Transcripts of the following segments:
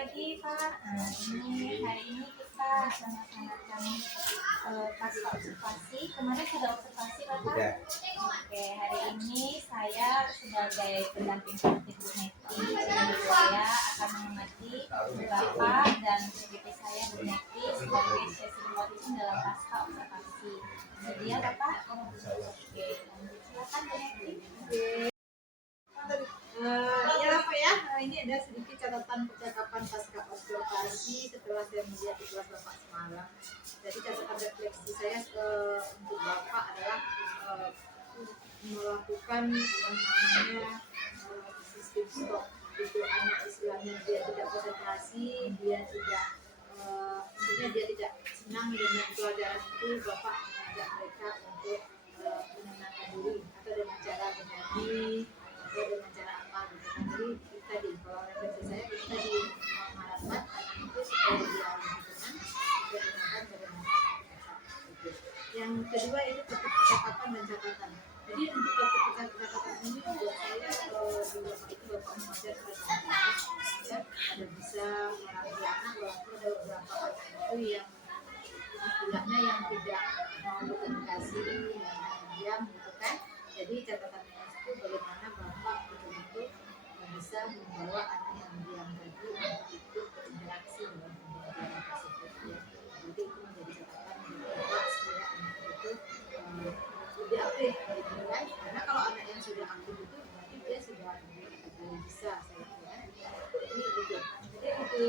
pagi Pak. Nah, ini hari ini kita melaksanakan pasca observasi. Kemarin sudah observasi Bapak? Sudah. Oke, hari ini saya sebagai pendamping praktik Bu Neti, saya akan mengamati Bapak dan PDP saya Bu Neti sebagai sesi monitoring dalam pasca observasi. Sedia Bapak? Oke, lanjut silakan Bu Neti. Ya Pak ya, ini ada sedikit catatan percakapan pasca observasi setelah saya melihat di kelas Bapak semalam. Jadi catatan refleksi saya untuk Bapak adalah melakukan yang namanya sistem stop. Itu anak istilahnya dia tidak konsentrasi, dia tidak maksudnya dia tidak senang dengan pelajaran itu. Bapak mengajak mereka untuk menenangkan diri atau dengan cara menyanyi atau dengan cara apa gitu. Jadi tadi kalau refleksi saya itu tadi mengharapkan anak itu supaya dia lebih tenang, dia dengarkan bagaimana. Yang kedua itu topik percakapan dan catatan. Jadi untuk topik percakapan ini buat saya di Bapak itu Bapak mengajar dengan ya ada bisa merangkul anak walaupun ada beberapa anak itu yang istilahnya yang tidak mau berkomunikasi yang diam gitu kan. Jadi catatannya itu bagaimana Bapak betul-betul bisa membawa anak yang diam tadi untuk ikut berinteraksi dalam pembelajaran tersebut ya. Jadi itu menjadi catatan bagi Bapak supaya anak itu lebih aktif gitu kan. Karena kalau anak yang sudah aktif itu berarti dia sudah bisa saya kira. Ini gitu. Jadi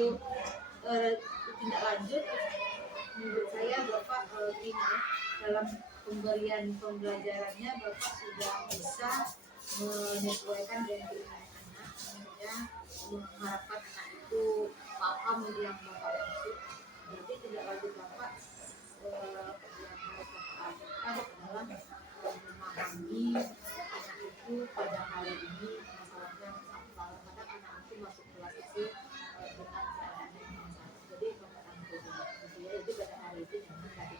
untuk tindak lanjut menurut saya Bapak ini ya, dalam pemberian pembelajarannya Bapak sudah bisa menyesuaikan dengan keinginan anak, maksudnya mengharapkan anak itu paham yang Bapak maksud. Jadi tidak lanjut Bapak yang harus Bapak lakukan adalah memahami anak itu pada hari ini masalahnya apa. Kadang anak itu masuk kelas itu dengan keadaan yang masalah. Jadi Bapak tampil gitu ya. Jadi pada hari itu yang tadi.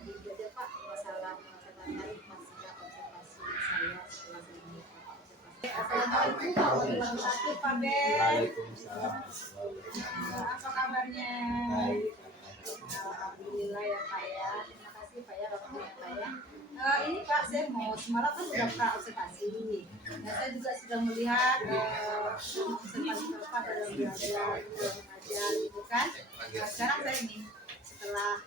Jadi aja Pak masalah catatan pasca observasi saya setelah saya melihat Bapak observasi. Assalamualaikum warahmatullahi wabarakatuh Pak Ben. Waalaikumsalam. Apa kabarnya? Baik. Alhamdulillah ya Pak ya. Terima kasih Pak ya waktunya Pak ya. Ini Pak saya mau semalam kan sudah pernah observasi. Nah saya juga sudah melihat observasi Bapak dalam belajar mengajar gitu kan. Nah, sekarang saya ini setelah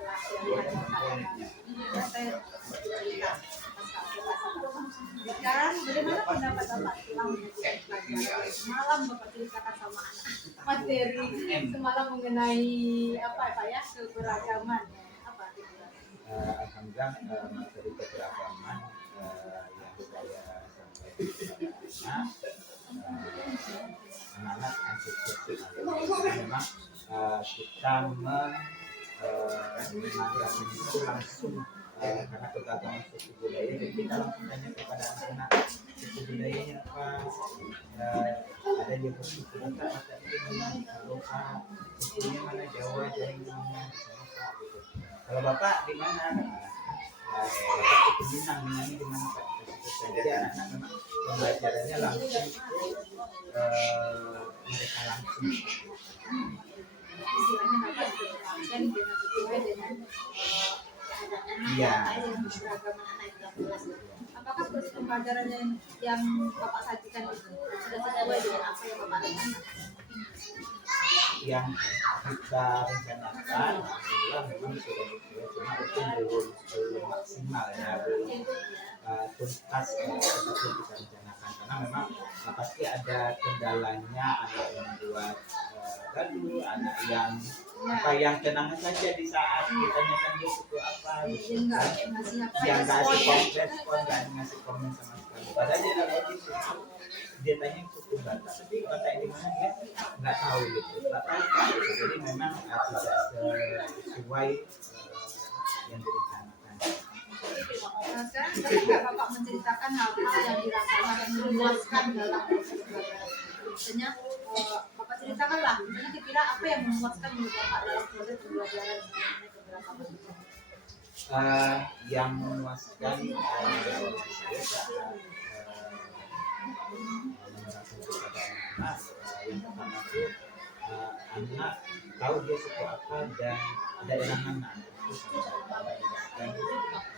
saya lihat Bapak ya, saya cerita pasca observasi Bapak. Sekarang bagaimana pendapat Bapak setelah mengajar pelajaran semalam Bapak ceritakan sama anak materi semalam mengenai apa Pak ya keberagaman apa kira-kira? Alhamdulillah materi keberagaman yang saya sampaikan kepada anak-anak antusias sekali. Memang kita mengajarkan itu langsung karena keberagaman suku budaya. Jadi kita langsung tanya kepada anak-anak suku budayanya apa. Ada dia bersuku apa itu memang doa sukunya mana Jawa Jawa gitu. Kalau Bapak di mana? Bapak Minang Minangnya di mana Pak? Jadi anak-anak memang pembelajarannya langsung itu mereka langsung. Istilahnya Bapak juga menerangkan dengan sesuai dengan Iya. yang beragaman anak itu dalam kelas. Apakah proses pembelajaran yang Bapak sajikan itu sudah sesuai dengan apa yang Bapak rencanakan? Yang kita rencanakan alhamdulillah memang sudah sesuai, cuma itu belum maksimal ya, belum tuntas seperti yang kita rencanakan karena memang pasti ada kendalanya, anak yang buat gaduh, anak yang apa yang tenang saja di saat ditanyakan dia suku apa gitu kan, yang nggak respon, nggak ngasih komen sama sekali. Padahal dia kalau di situ dia tanya suku Batak, tapi Batak di mana dia nggak tahu gitu, nggak tahu Pak gitu. Jadi memang tidak sesuai yang direncanakan. Nah, sekarang nggak Bapak menceritakan hal-hal yang dirasakan dan memuaskan dalam proses pembelajaran? Misalnya Bapak ceritakanlah, misalnya kira-kira apa yang memuaskan menurut Bapak dalam proses pembelajaran mengenai keberagaman itu? Yang memuaskan saya saat menerapkan kepada anak yang pertama itu anak tahu dia suka apa dan daerah mana itu sama-sama kita libatkan